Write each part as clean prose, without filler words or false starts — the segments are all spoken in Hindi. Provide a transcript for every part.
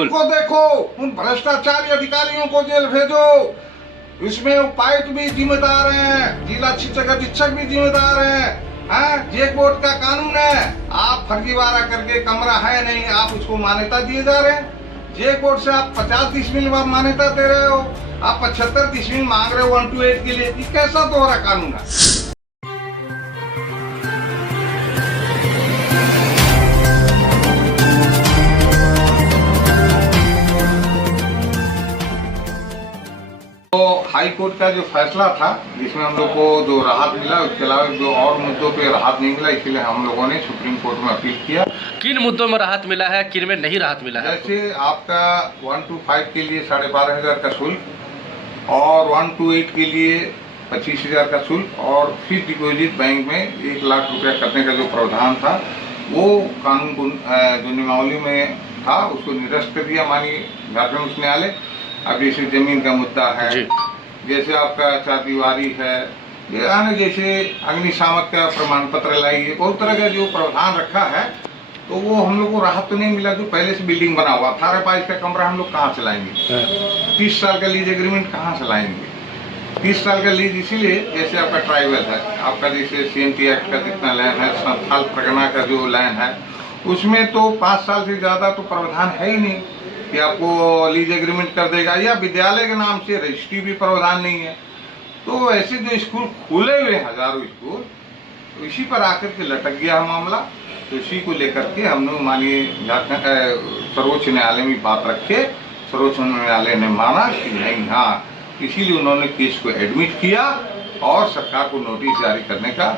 को देखो, उन भ्रष्टाचारी अधिकारियों को जेल भेजो। इसमें उपायुक्त भी जिम्मेदार हैं, जिला शिक्षक अधीक्षक भी जिम्मेदार हैं। जेक बोर्ड का कानून है, आप फर्जीवाड़ा करके कमरा है नहीं, आप उसको मान्यता दिए जा रहे हैं। जेक बोर्ड से आप 50 डिसमिल मान्यता दे रहे हो, आप 75 डिसमिल मांग रहे हो 1 to 8 के लिए। ये कैसा दोहरा कानून है? तो हाई कोर्ट का जो फैसला था, जिसमें हम लोग को जो राहत मिला, उसके अलावा जो और मुद्दों पे राहत नहीं मिला, इसलिए हम लोगों ने सुप्रीम कोर्ट में अपील किया। किन मुद्दों में राहत मिला है, किन में नहीं राहत मिला है? जैसे आपका 1 to 5 के लिए 12,500 का शुल्क और 1 to 8 के लिए 25,000 का शुल्क और फिक्स डिपॉजिट बैंक में 1 लाख रुपया करने का जो प्रावधान था, वो कानून को जो नियमावली में था उसको निरस्त कर दिया माननीय झारखंड उच्च न्यायालय। अब जैसे जमीन का मुद्दा है, जैसे आपका चारदीवारी है, जैसे अग्निशामक का प्रमाण पत्र लाइए, बहुत तरह का जो प्रावधान रखा है, तो वो हम लोग को राहत तो नहीं मिला। जो पहले से बिल्डिंग बना हुआ 18-22 का कमरा हम लोग कहाँ चलाएंगे? 30 साल का लीज एग्रीमेंट कहाँ चलाएंगे? 30 साल का लीज इसीलिए, जैसे आपका ट्राइबल है, आपका जैसे CMT एक्ट का जितना लैंड है, संथाल परगना का जो लैंड है, उसमें तो 5 साल से ज़्यादा तो प्रावधान है ही नहीं कि आपको लीज एग्रीमेंट कर देगा, या विद्यालय के नाम से रजिस्ट्री भी प्रावधान नहीं है। तो ऐसे जो स्कूल खुले हुए हजारों स्कूल, तो इसी पर आकर के लटक गया मामला। तो इसी को लेकर के हम लोग माननीय झारखंड सर्वोच्च न्यायालय में बात रखे। सर्वोच्च न्यायालय ने माना कि नहीं, हाँ, इसीलिए उन्होंने केस को एडमिट किया और सरकार को नोटिस जारी करने का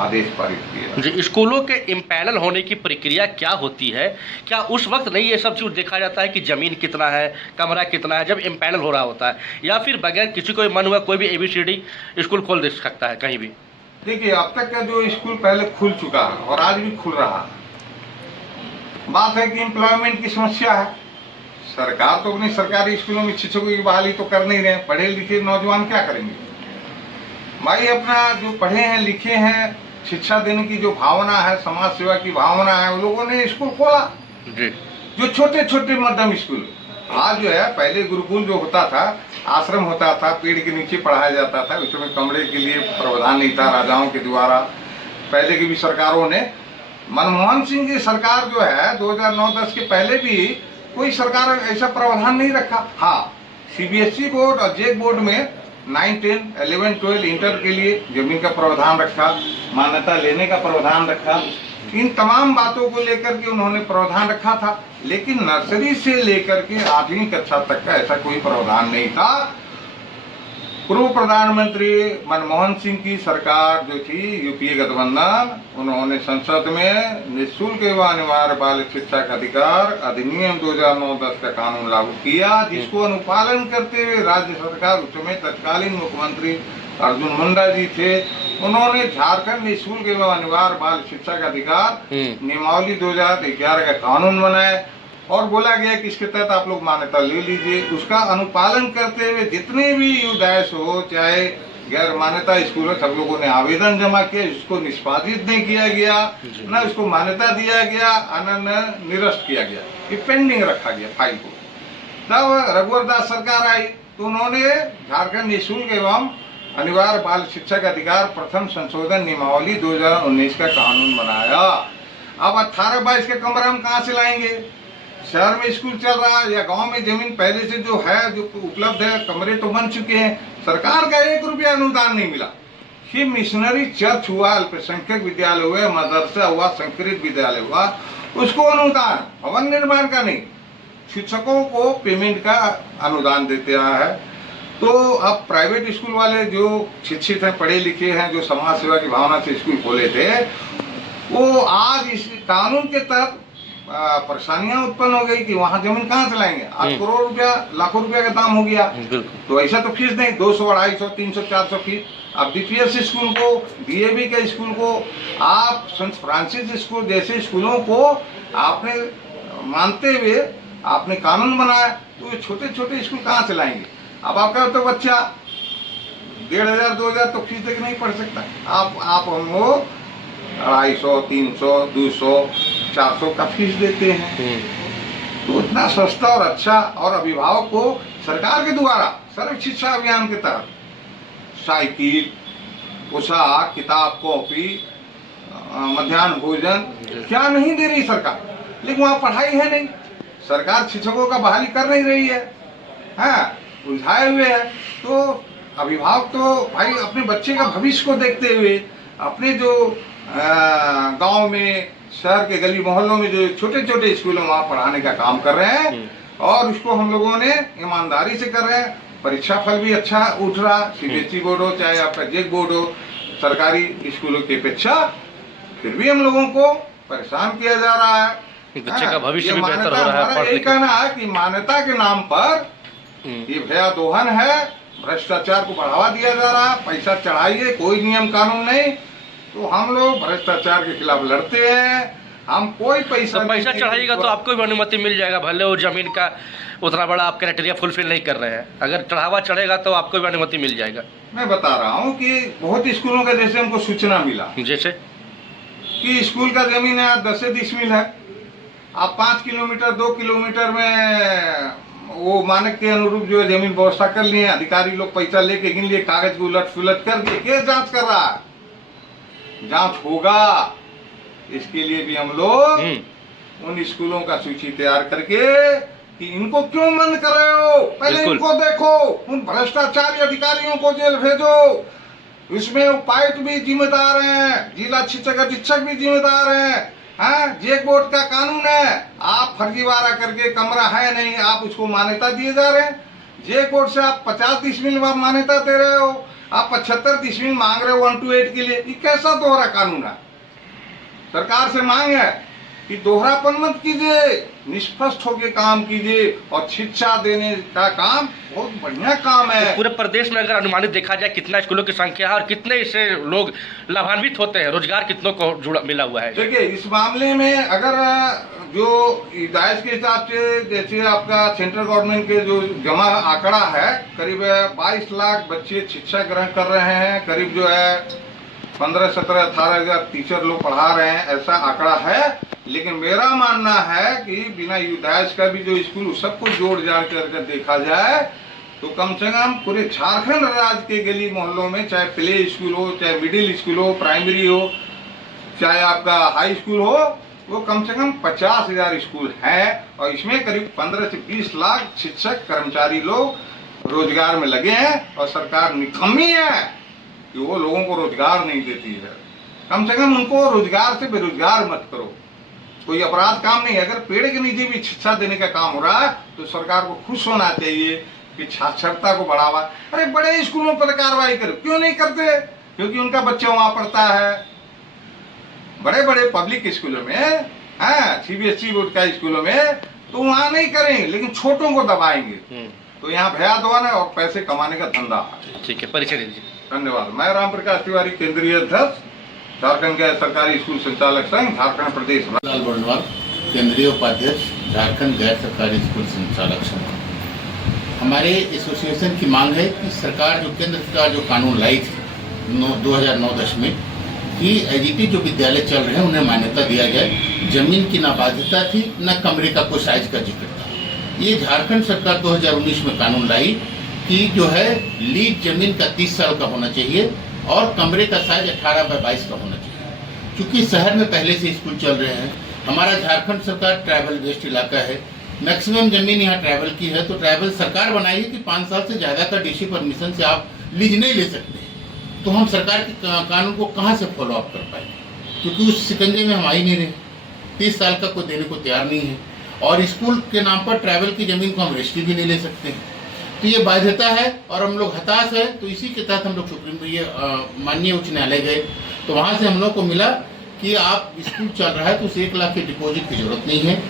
आदेश पारित किया। जी, स्कूलों के इम्पैनल होने की प्रक्रिया क्या होती है? क्या उस वक्त नहीं ये सब चीज़ देखा जाता है कि ज़मीन कितना है, कमरा कितना है, जब इम्पैनल हो रहा होता है, या फिर बगैर किसी को मन हुआ कोई भी ABCD स्कूल खोल दे सकता है कहीं भी? देखिए, अब तक का जो स्कूल पहले खुल चुका है और आज भी खुल रहा है। बात है कि एम्प्लॉयमेंट की समस्या है। सरकार तो अपनी सरकारी स्कूलों में शिक्षकों की बहाली तो कर नहीं रहे। पढ़े लिखे नौजवान क्या करेंगे भाई? अपना जो पढ़े हैं लिखे हैं, शिक्षा देने की जो भावना है, समाज सेवा की भावना है, उन लोगों ने स्कूल खोला। जो छोटे छोटे मध्यम स्कूल, आज जो है, पहले गुरुकुल जो होता था, आश्रम होता था, पेड़ के नीचे पढ़ाया जाता था, उसमें कमरे के लिए प्रावधान नहीं था राजाओं के द्वारा। पहले की भी सरकारों ने, मनमोहन सिंह की सरकार जो है 2009-10 के पहले भी कोई सरकार ऐसा प्रावधान नहीं रखा। हाँ, CBSE बोर्ड और जेक बोर्ड में 9, 10, 11, 12 इंटर के लिए जमीन का प्रावधान रखा, मान्यता लेने का प्रावधान रखा। इन तमाम बातों को लेकर के उन्होंने प्रावधान रखा था, लेकिन नर्सरी से लेकर के 8वीं कक्षा तक का ऐसा कोई प्रावधान नहीं था। पूर्व प्रधानमंत्री मनमोहन सिंह की सरकार जो थी, UPA गठबंधन, उन्होंने संसद में निःशुल्क एवं अनिवार्य बाल शिक्षा का अधिकार अधिनियम 2009-10 का कानून लागू किया, जिसको अनुपालन करते हुए राज्य सरकार, उस समय तत्कालीन मुख्यमंत्री अर्जुन मुंडा जी थे, उन्होंने झारखंड निःशुल्क एवं अनिवार्य बाल शिक्षा का अधिकार नियमावली 2011 का कानून बनाया और बोला गया कि इसके तहत आप लोग मान्यता ले लीजिए। उसका अनुपालन करते हुए जितने भी युडायस हो, चाहे गैर मान्यता स्कूल हो, सब लोगों ने आवेदन जमा किया, उसको निष्पादित नहीं किया गया, न उसको मान्यता दिया गया, न निरस्त किया गया, ये पेंडिंग रखा गया फाइल को। तब रघुवर दास सरकार आई तो उन्होंने झारखंड निःशुल्क एवं अनिवार्य बाल शिक्षा का अधिकार प्रथम संशोधन नियमावली 2019 का कानून बनाया। अब 18-22 का कमरा हम कहाँ से लाएंगे? शहर में स्कूल चल रहा है या गांव में जमीन पहले से जो है, जो उपलब्ध है, कमरे तो बन चुके हैं, सरकार का 1 रुपया अनुदान नहीं मिला। ये मिशनरी चर्च हुआ, अल्पसंख्यक विद्यालय हुए, मदरसा हुआ, संस्कृत विद्यालय हुआ, उसको अनुदान, भवन निर्माण का नहीं, शिक्षकों को पेमेंट का अनुदान देते रहा है। तो अब प्राइवेट स्कूल वाले जो शिक्षित हैं, पढ़े लिखे हैं, जो समाज सेवा की भावना से स्कूल खोले थे, वो आज इस कानून के तहत परेशानियां उत्पन्न हो गई कि वहां जमीन कहाँ चलाएंगे। आज करोड़ रुपया, लाखों रुपया का दाम हो गया। तो ऐसा तो फीस नहीं, 200, 250, 300, 400 फीस। अब DPS स्कूल को, DAV के स्कूल को, आप सेंट फ्रांसिस स्कूल जैसे स्कूलों को आपने मानते हुए आपने कानून बनाया, तो ये छोटे छोटे स्कूल कहाँ चलाएंगे? अब आपका तो बच्चा 1,500, 2,000 तो फीस देके नहीं पढ़ सकता। आप हमको 250, 300, 200, 400 का फीस देते हैं। तो इतना सस्ता और अच्छा, और अभिभावक को सरकार के द्वारा सर्व शिक्षा अभियान के तहत साइकिल, पोशाक, किताब, कॉपी, मध्याह्न भोजन क्या नहीं दे रही सरकार, लेकिन वहाँ पढ़ाई है नहीं। सरकार शिक्षकों का बहाली कर नहीं रही है, हाँ, उलझाए हुए है। तो अभिभावक तो भाई अपने बच्चे का भविष्य को देखते हुए अपने जो गांव में, शहर के गली मोहल्लों में जो छोटे छोटे स्कूल हैं वहाँ पढ़ाने का काम कर रहे हैं, और उसको हम लोगों ने ईमानदारी से कर रहे हैं। परीक्षा फल भी अच्छा उठ रहा, सीबीएसई बोर्ड हो चाहे आपका जेक बोर्ड हो, सरकारी स्कूलों की अपेक्षा फिर भी हम लोगों को परेशान किया जा रहा है। बच्चे का भविष्य भी बेहतर हो रहा है। यही कहना है कि मान्यता के नाम पर ये भया दोहन है, भ्रष्टाचार को बढ़ावा दिया जा रहा है, पैसा चढ़ाइए, कोई नियम कानून नहीं। तो हम लोग भ्रष्टाचार के खिलाफ लड़ते हैं। हम कोई पैसा चढ़ाइएगा तो आपको भी अनुमति मिल जाएगा, भले वो जमीन का उतना बड़ा आप क्राइटेरिया फुलफिल नहीं कर रहे हैं, अगर चढ़ावा चढ़ेगा तो आपको भी अनुमति मिल जाएगा। मैं बता रहा हूँ कि बहुत स्कूलों का जैसे हमको सूचना मिला, जैसे कि स्कूल का जमीन है 10 से 20 मील है, आप 5 किलोमीटर 2 किलोमीटर में वो मानक के अनुरूप जो है जमीन व्यवस्था कर लिए, अधिकारी लोग पैसा लेके गिन लिए, कागज को उलट फुलट कर दिए। केस जांच कर रहा है, जांच होगा। इसके लिए भी हम लोग उन स्कूलों का सूची तैयार करके कि इनको क्यों बंद कर रहे हो, पहले इनको देखो, उन भ्रष्टाचारी अधिकारियों को जेल भेजो। इसमें उपायुक्त भी जिम्मेदार हैं, जिला शिक्षक अधीक्षक भी जिम्मेदार हैं। हाँ, जेक बोर्ड का कानून है, आप फर्जीवाड़ा करके कमरा है नहीं, आप उसको मान्यता दिए जा रहे हैं। जेक बोर्ड से आप 50 डिसमिल में मान्यता दे रहे हो, आप 75 डिसमिल मांग रहे हो 1 to 8 के लिए। ये कैसा दोहरा कानून है? सरकार से मांग है कि दोहरापन मत कीजिए, निष्पक्ष होकर काम कीजिए, और शिक्षा देने का काम बहुत बढ़िया काम है। तो पूरे प्रदेश में अगर अनुमानित देखा जाए कितना स्कूलों की संख्या है और कितने इससे लोग लाभान्वित होते हैं, रोजगार कितनों को जुड़ा मिला हुआ है? देखिए, इस मामले में अगर जो हिदायत के हिसाब से, जैसे आपका सेंट्रल गवर्नमेंट के जो जमा आंकड़ा है, करीब 22 लाख बच्चे शिक्षा ग्रहण कर रहे हैं, करीब जो है 15, 17, 18 हजार टीचर लोग पढ़ा रहे हैं, ऐसा आंकड़ा है। लेकिन मेरा मानना है कि बिना हिदायत का भी जो स्कूल सबको जोड़ जाड़ कर देखा जाए तो कम से कम पूरे झारखंड राज्य के गली मोहल्लों में, चाहे प्ले स्कूल हो, चाहे मिडिल स्कूल हो, प्राइमरी हो, चाहे आपका हाई स्कूल हो, वो कम से कम 50,000 स्कूल है, और इसमें करीब 15 से 20 लाख शिक्षक कर्मचारी लोग रोजगार में लगे हैं। और सरकार निकम्मी है कि वो लोगों को रोजगार नहीं देती है। कम से कम उनको रोजगार से बेरोजगार मत करो, कोई अपराध काम नहीं है। अगर पेड़ के नीचे भी शिक्षा देने का काम हो रहा है तो सरकार को खुश होना चाहिए कि साक्षरता को बढ़ावा। अरे बड़े स्कूलों पर कार्रवाई करो, क्यों नहीं करते? क्योंकि उनका बच्चा वहां पढ़ता है, बड़े बड़े पब्लिक स्कूलों में, हाँ, सीबीएसई बोर्ड का स्कूलों में, तो वहाँ नहीं करेंगे, लेकिन छोटों को दबाएंगे। तो यहाँ भया दोहन है और पैसे कमाने का धंधा है। ठीक है, परिचय दीजिए। धन्यवाद। मैं राम प्रकाश तिवारी, केंद्रीय अध्यक्ष, झारखंड के सरकारी स्कूल संचालक संघ, झारखंड प्रदेश। लाल बर्नवाल, केंद्रीय उपाध्यक्ष, झारखंड गैर सरकारी स्कूल संचालक संघ। हमारे एसोसिएशन की मांग है कि सरकार जो केंद्र सरकार जो कानून लाई थी 2009-10 में कि एजीटी जो विद्यालय चल रहे हैं उन्हें मान्यता दिया जाए। जमीन की ना बाध्यता थी, न कमरे का कोई साइज का जिक्र था। ये झारखंड सरकार 2019 में कानून लाई कि जो है लीज जमीन का 30 साल का होना चाहिए और कमरे का साइज 18 बाय 22 का होना चाहिए। क्योंकि शहर में पहले से स्कूल चल रहे हैं, हमारा झारखंड सरकार ट्राइबल वेस्ट इलाका है, मैक्सिमम जमीन यहाँ ट्राइबल की है, तो ट्राइबल सरकार बनाई है कि 5 साल से ज़्यादा का डीसी परमिशन से आप लीज नहीं ले सकते। तो हम सरकार के कानून को कहाँ से फॉलो अप कर पाएंगे, क्योंकि उस शिकंजे में हम आ ही नहीं रहे। 30 साल का कोई देने को तैयार नहीं है, और स्कूल के नाम पर ट्राइबल की जमीन को हम रजिस्ट्री भी नहीं ले सकते हैं। तो ये बाध्यता है और हम लोग हताश है। तो इसी के तहत हम लोग माननीय उच्च न्यायालय गए, तो वहाँ से हम लोग को मिला कि आप स्कूल चल रहा है तो उसे 1 लाख की डिपॉजिट की जरूरत नहीं है,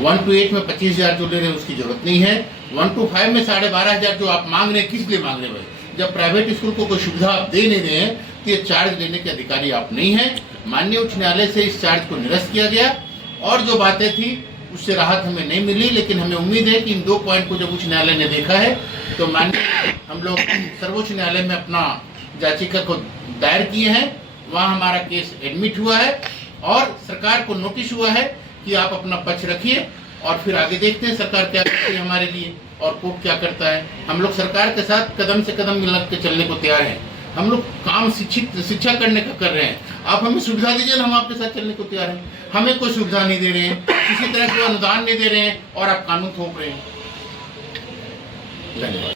1 to 8 में 25,000 जो ले रहे हैं उसकी जरूरत नहीं है, 1 to 5 में 12,500 जो आप मांग रहे हैं, किस लिए मांग रहे हैं भाई? जब प्राइवेट स्कूल को कोई सुविधा आप दे नहीं रहे हैं तो ये चार्ज लेने के अधिकारी आप नहीं हैं। माननीय उच्च न्यायालय से इस चार्ज को निरस्त किया गया, और जो बातें थी उससे राहत हमें नहीं मिली। लेकिन हमें उम्मीद है कि इन 2 पॉइंट को जब उच्च न्यायालय ने देखा है तो माननीय हम लोग सर्वोच्च न्यायालय में अपना याचिका को दायर किए हैं, वहाँ हमारा केस एडमिट हुआ है और सरकार को नोटिस हुआ है कि आप अपना पक्ष रखिए और फिर आगे देखते हैं सरकार क्या करती है हमारे लिए और कोर्ट क्या करता है। हम लोग सरकार के साथ कदम से कदम मिला के चलने को तैयार हैं। हम लोग काम शिक्षा करने का कर रहे हैं। आप हमें सुविधा दीजिए ना, हम आपके साथ चलने को तैयार हैं। हमें कोई सुविधा नहीं दे रहे हैं, किसी तरह का अनुदान नहीं दे रहे हैं और आप कानून थोप रहे हैं। धन्यवाद।